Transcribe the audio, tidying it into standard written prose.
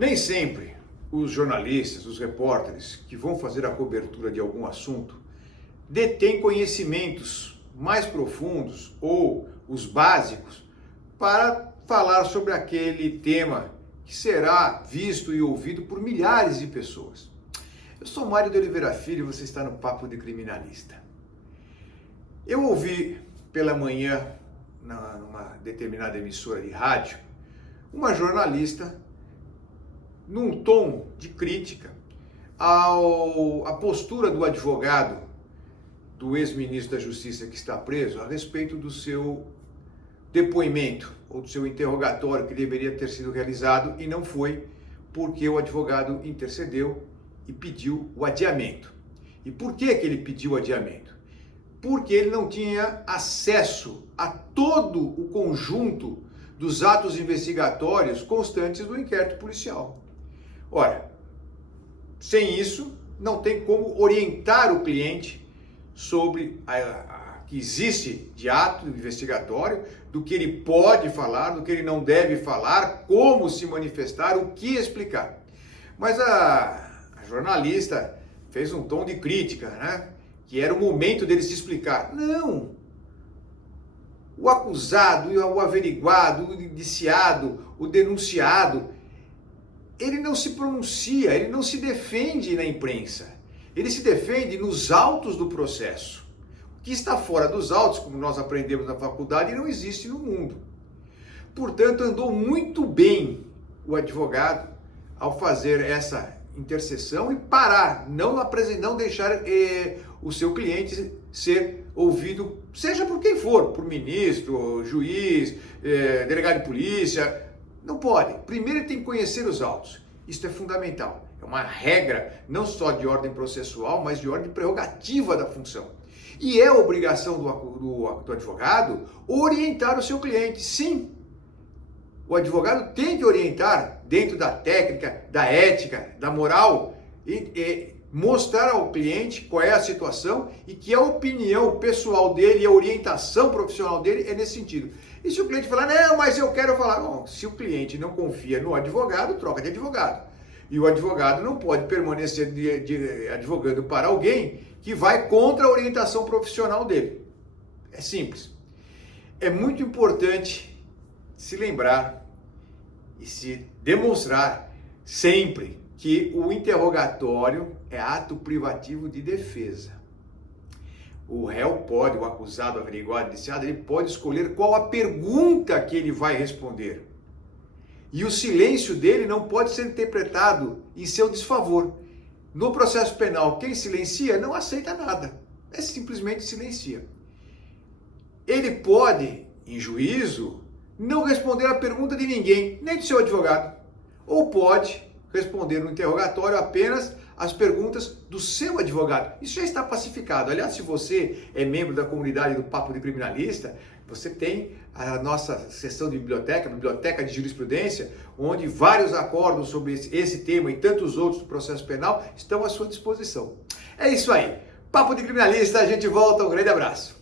Nem sempre os jornalistas, os repórteres que vão fazer a cobertura de algum assunto detêm conhecimentos mais profundos ou os básicos para falar sobre aquele tema que será visto e ouvido por milhares de pessoas. Eu sou Mário de Oliveira Filho e você está no Papo de Criminalista. Eu ouvi pela manhã, numa determinada emissora de rádio, uma jornalista num tom de crítica à postura do advogado do ex-ministro da Justiça que está preso a respeito do seu depoimento ou do seu interrogatório que deveria ter sido realizado e não foi porque o advogado intercedeu e pediu o adiamento. E por que ele pediu o adiamento? Porque ele não tinha acesso a todo o conjunto dos atos investigatórios constantes do inquérito policial. Ora, sem isso, não tem como orientar o cliente sobre o que existe de ato investigatório, do que ele pode falar, do que ele não deve falar, como se manifestar, o que explicar. Mas a jornalista fez um tom de crítica, né? Que era o momento dele se explicar. Não! O acusado, o averiguado, o indiciado, o denunciado, ele não se pronuncia, ele não se defende na imprensa. Ele se defende nos autos do processo. O que está fora dos autos, como nós aprendemos na faculdade, não existe no mundo. Portanto, andou muito bem o advogado ao fazer essa intercessão e parar, não deixar o seu cliente ser ouvido, seja por quem for, por ministro, juiz, delegado de polícia. Não pode. Primeiro ele tem que conhecer os autos. Isso é fundamental. É uma regra não só de ordem processual, mas de ordem prerrogativa da função. E é obrigação do advogado orientar o seu cliente. Sim, o advogado tem que orientar dentro da técnica, da ética, da moral e mostrar ao cliente qual é a situação e que a opinião pessoal dele e a orientação profissional dele é nesse sentido. E se o cliente falar, não, mas eu quero falar, bom, se o cliente não confia no advogado, troca de advogado. E o advogado não pode permanecer advogando para alguém que vai contra a orientação profissional dele. É simples. É muito importante se lembrar e se demonstrar sempre que o interrogatório é ato privativo de defesa. O réu pode, o acusado, o averiguado, o indiciado, ele pode escolher qual a pergunta que ele vai responder. E o silêncio dele não pode ser interpretado em seu desfavor. No processo penal, quem silencia não aceita nada. É simplesmente silencia. Ele pode, em juízo, não responder a pergunta de ninguém, nem do seu advogado. Ou pode responder no interrogatório apenas as perguntas do seu advogado. Isso já está pacificado. Aliás, se você é membro da comunidade do Papo de Criminalista, você tem a nossa seção de biblioteca de jurisprudência, onde vários acordos sobre esse tema e tantos outros do processo penal estão à sua disposição. É isso aí. Papo de Criminalista, a gente volta. Um grande abraço.